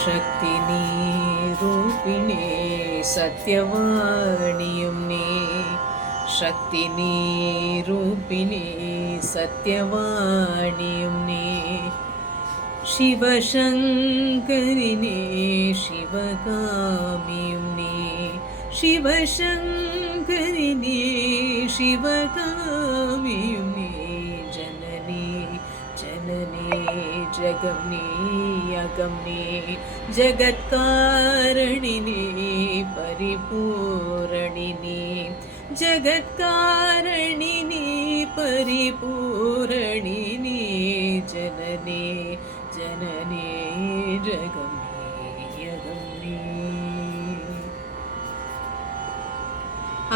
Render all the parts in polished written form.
சக்தி நீ ரூபிணே சத்யவாணியும் நீ சக்தி நீ ரூபிணே சத்யவாணியும் நீ சிவசங்கரினே சிவகாமியும் நீ சிவசங்கரினே சிவகாமியும் நீ ஜனனி ஜனனி ஜகம் நீ அகம் நீ ஜகத்காரணினே பரிபூரணினே ஜகத்காரணினே பரிபூரணினே ஜனனே ஜனனே ஜகம் நீ அகம் நீ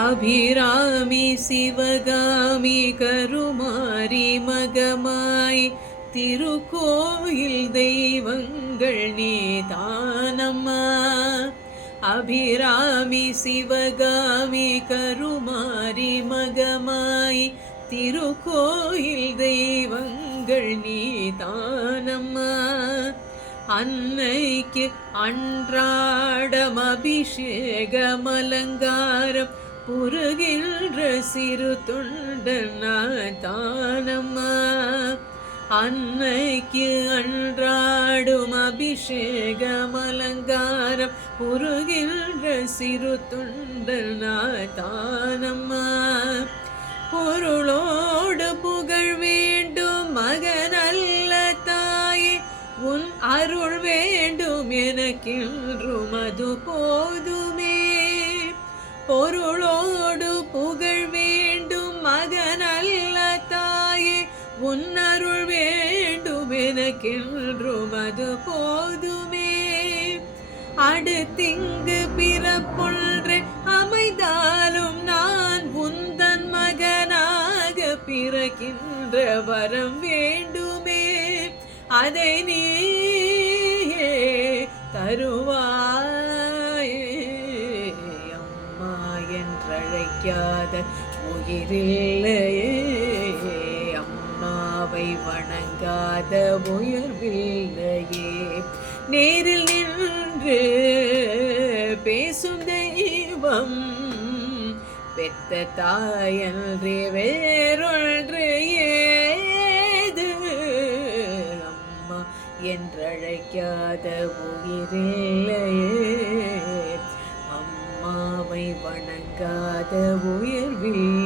அபிராமி சிவகாமி கருமாரி மகமாய் திருக்கோயில் தெய்வங்கள் நீ தானம்மா அபிராமி சிவகாமி கருமாரி மகமாய் திருக்கோயில் தெய்வங்கள் நீ தானம்மா அன்னைக்கு அன்றாடம் அபிஷேகம் அலங்காரம் புருகின்ற சிறு தொண்டன் தானம்மா அன்னைக்கு அன்றாடும் அபிஷேகம் அலங்காரம் புருகின்ற சிறு தொண்டன் தானம்மா பொருளோடு புகழ் வேண்டும் மகனல்ல தாயே உன் அருள் வேண்டும் எனக்கென்றும் அது போதுமே பொருளோடு புகழ் வேண்டும் மகனல்ல தாயே உன் அருள் வேண்டும் எனக்கென்றும் அது போதுமே அடுத்திங்கு பிறப்பொன்று அமைந்தாலும் நான் உந்தன் மகனாக பிறக்கின்ற வரம் வேண்டுமே அதை நீயே தருவாயே அம்மா என்றழைக்காத உயிரில்லையே அம்மாவை வணங்காத உயர்வில்லையே நேரில் நின்று பேசும் தெய்வம் பெத்த தாயன்றே வேறொன்று ஏது அம்மா என்றழைக்காத உயிரில்லையே அம்மாவை வணங்காத உயர்வில்